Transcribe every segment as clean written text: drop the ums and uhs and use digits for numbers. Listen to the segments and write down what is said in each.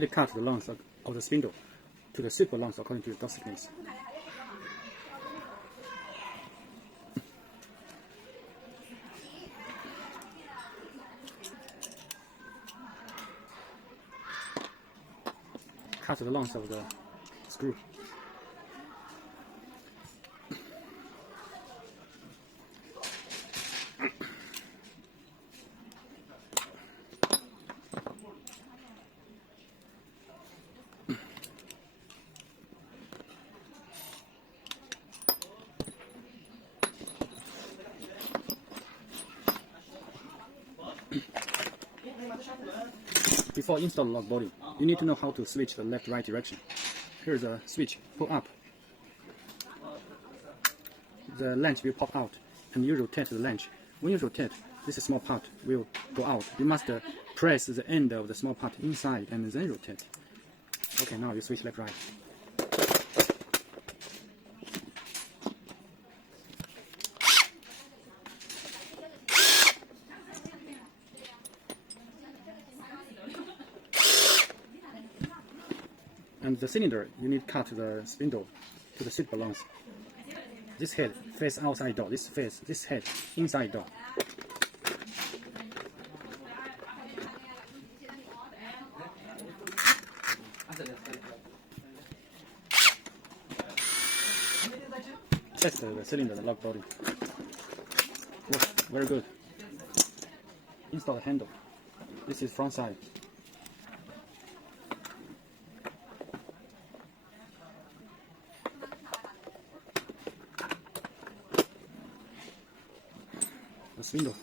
need to cut the length of the spindle to the super length according to the dot thickness. Cut the length of the screw. Before install the lock body, you need to know how to switch the left-right direction. Here's a switch, pull up. The latch will pop out, and you rotate the latch. When you rotate, this small part will go out. You must press the end of the small part inside and then rotate. Okay, now you switch left-right. And the cylinder, you need to cut the spindle to the suitable length. This head face outside door, this head inside door. Test the cylinder, the lock body. Works very good. Install the handle. This is front side. The spindle.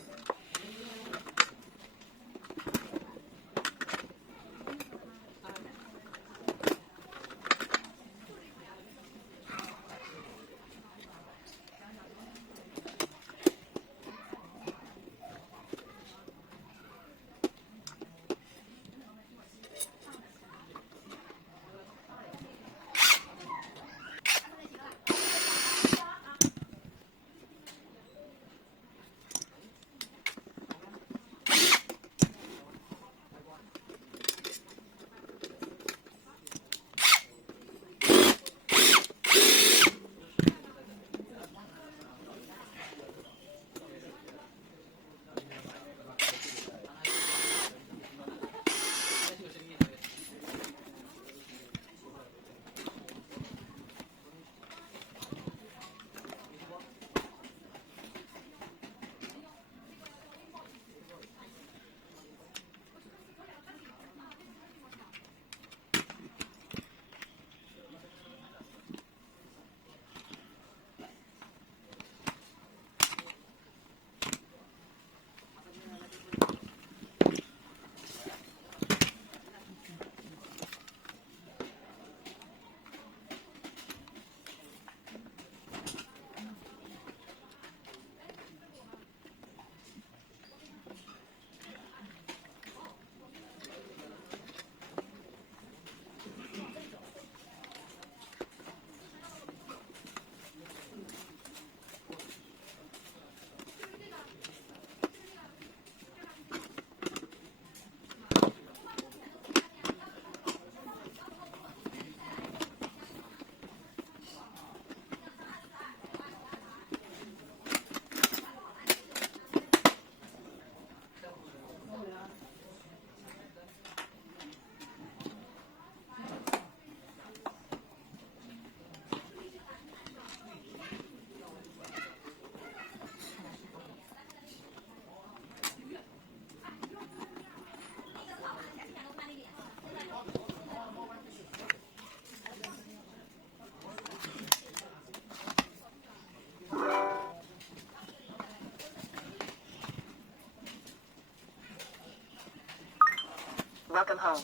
Welcome home.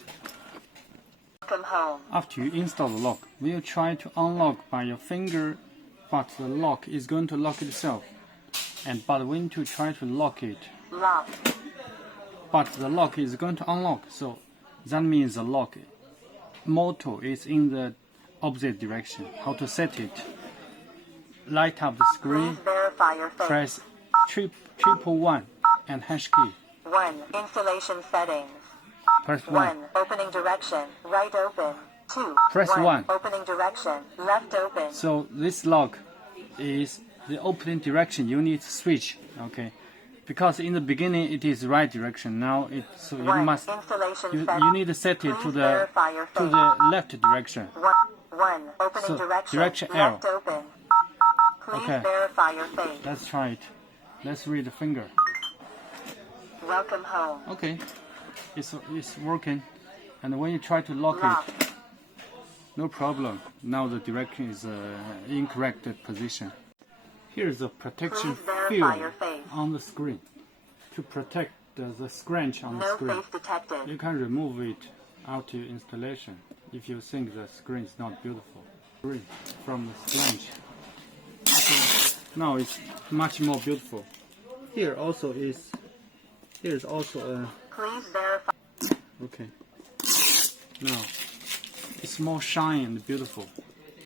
Welcome home. After you install the lock, we'll try to unlock by your finger, but the lock is going to lock itself. But when to try to lock it, Lock. but the lock is going to unlock, so that means the lock motor is in the opposite direction. How to set it? Light up the screen, Please verify your face. press 111 and hash key. 1. Installation settings. Press 1. 1. Opening direction, right open. 2. Press 1. Opening direction, left open. So this lock is the opening direction. You need to switch, okay? Because in the beginning it is right direction. Now so you 1. must Installation you need to set it to the left direction. 1. Opening So, direction, direction left arrow. open. Please Okay. verify your face. Let's try it. Let's read the finger. Welcome home. Okay, it's working. And when you try to lock Lock. it, no problem. Now the direction is incorrect position. Here is a protection Please verify film your face. on the screen to protect the scratch on the No screen. face detected. You can remove it after installation if you think the screen is not beautiful. Screen from the scratch. Okay. Now it's much more beautiful. Here is also a Please verify. okay. Now it's more shiny and beautiful.